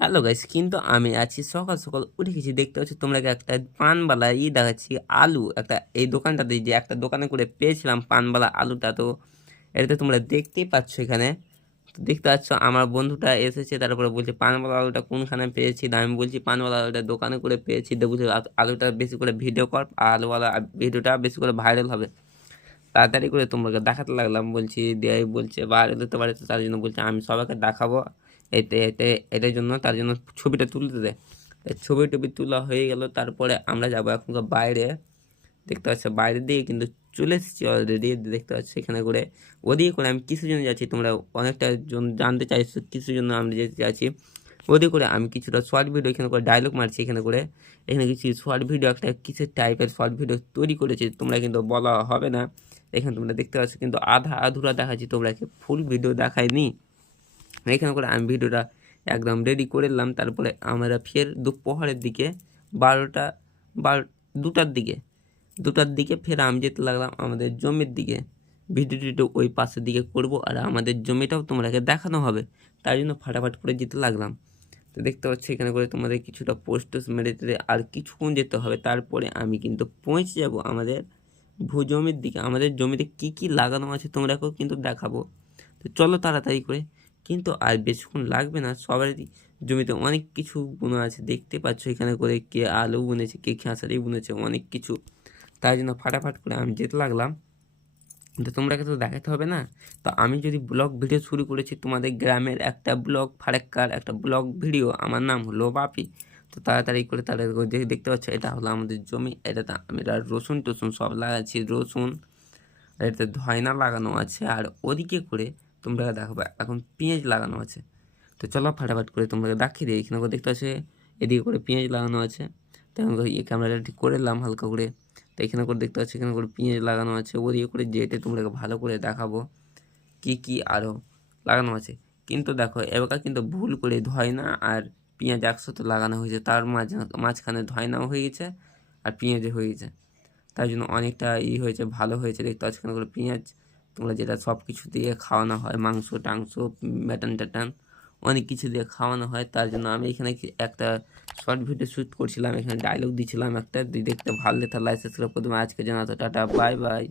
Hello guys, কিন্তু আমি আছি সকাল সকাল উঠে গেছি, দেখতে পাচ্ছি তোমরা একটা পানবালা দেখাচ্ছি আলু একটা এই দোকানটাতে যে একটা দোকানে করে পেয়েছিলাম পানবালা আলুটা। তো এটাতে তোমরা দেখতেই পাচ্ছ এখানে। তো দেখতে পাচ্ছ আমার বন্ধুটা এসেছে, তারপরে বলছে পানবালা আলুটা কোনখানে পেয়েছি। আমি বলছি পানবালা আলুটা দোকানে করে পেয়েছি, বলছি আলুটা বেশি করে ভিডিও কর, আলুওয়ালা ভিডিওটা বেশি করে ভাইরাল হবে। তাড়াতাড়ি করে তোমাকে দেখাতে লাগলাম, বলছি দিয়ে বলছে ভাইরাল হতে পারে, তো তার জন্য বলছে আমি সবাইকে দেখাবো এটার জন্য, তার জন্য ছবিটা তুলতে দে। ছবি টবি তোলা হয়ে গেল, তারপরে আমরা যাবো এখন বাইরে। দেখতে পাচ্ছ বাইরের দিকে কিন্তু চলে এসেছি অলরেডি। দেখতে পাচ্ছি এখানে করে ওদিকে করে আমি কিসের জন্য যাচ্ছি, তোমরা অনেকটা জন জানতে চাইছো কিসের জন্য আমরা যেতে চাচ্ছি। ওদিকে করে আমি কিছুটা শর্ট ভিডিও এখানে করে ডায়লগ মারছি, এখানে করে এখানে কিছু শর্ট ভিডিও একটা কিসের টাইপের শর্ট ভিডিও তৈরি করেছি, তোমরা কিন্তু বলা হবে না। এখানে তোমরা দেখতে পাচ্ছ কিন্তু আধা আধুরা দেখাচ্ছি, তোমরাকে ফুল ভিডিও দেখায়নি। এখানে করে আমি ভিডিওটা একদম রেডি করে নিলাম। তারপরে আমরা ফের দুপুরের দিকে 2টার দিকে ফের আমি যেতে লাগলাম আমাদের জমির দিকে। ভিডিওটিটা ওই পাশের দিকে করব, আর আমাদের জমিটাও তোমাদেরকে দেখানো হবে, তাই জন্য ফাটাফাট করে যেতে লাগলাম। তো দেখতে পাচ্ছি এখানে করে তোমাদের কিছুটা পোস্ট মেরে আর কিছুক্ষণ যেতে হবে, তারপরে আমি কিন্তু পৌঁছে যাব আমাদের জমির দিকে। আমাদের জমিতে কি কি লাগানো আছে তোমরাকেও কিন্তু দেখাবো। তো চলো তাড়াতাড়ি করে, কিন্তু আর বেশিক্ষণ লাগবে না। সবারই জমিতে অনেক কিছু বোনা আছে, দেখতে পাচ্ছ এখানে করে কে আলু বুনেছে, কে খেসারি বুনেছে, অনেক কিছু। তাই জন্য ফাটাফাট করে আমি যেতে লাগলাম। কিন্তু তোমরাকে তো দেখাতে হবে না। তো আমি যদি ব্লগ ভিডিও শুরু করেছি তোমাদের গ্রামের একটা ব্লগ ফারাক্কার একটা ব্লগ ভিডিও, আমার নাম হলো বাপি। তো তাড়াতাড়ি করে তাদের দেখতে পাচ্ছ এটা হলো আমাদের জমি। এটাতে আমি রসুন টসুন সব লাগাচ্ছি, রসুন, আর এটাতে ধয়না লাগানো আছে, আর ওদিকে করে তোমরা দেখাবো এখন পেঁয়াজ লাগানো আছে। তো চলো ফাটাফাট করে তোমাকে দেখিয়ে দিই। এখানে করে দেখতে পাচ্ছে এদিকে করে পেঁয়াজ লাগানো আছে। তো আমি এই ক্যামেরাটা ঠিক করে নিলাম হালকা করে। তো এখানে করে দেখতে পাচ্ছি এখানে করে পেঁয়াজ লাগানো আছে, ওদিকে করে যেতে তোমাকে ভালো করে দেখাবো কি কি আরও লাগানো আছে। কিন্তু দেখো এবার কিন্তু ভুল করে ধয়না আর পেঁয়াজ একসাথে লাগানো হয়েছে, তার মাঝখানে ধয়নাও হয়ে গেছে আর পেঁয়াজও হয়ে গেছে। তাই জন্য অনেকটা হয়েছে, ভালো হয়েছে। দেখতে পাচ্ছি এখানে করে পেঁয়াজ, তোমরা যেটা সব কিছু দিয়ে খাওয়ানো হয়, মাংস টাংস, ম্যাটন ট্যাটন অনেক কিছু দিয়ে খাওয়ানো হয়। তার জন্য আমি এখানে একটা শর্ট ভিডিও শ্যুট করছিলাম, এখানে ডায়লগ দিয়েছিলাম একটা। দেখতে ভালো লেগে থাকলে সাবস্ক্রাইব করে দেবেন। আজকে জানাতো টাটা, বাই বাই।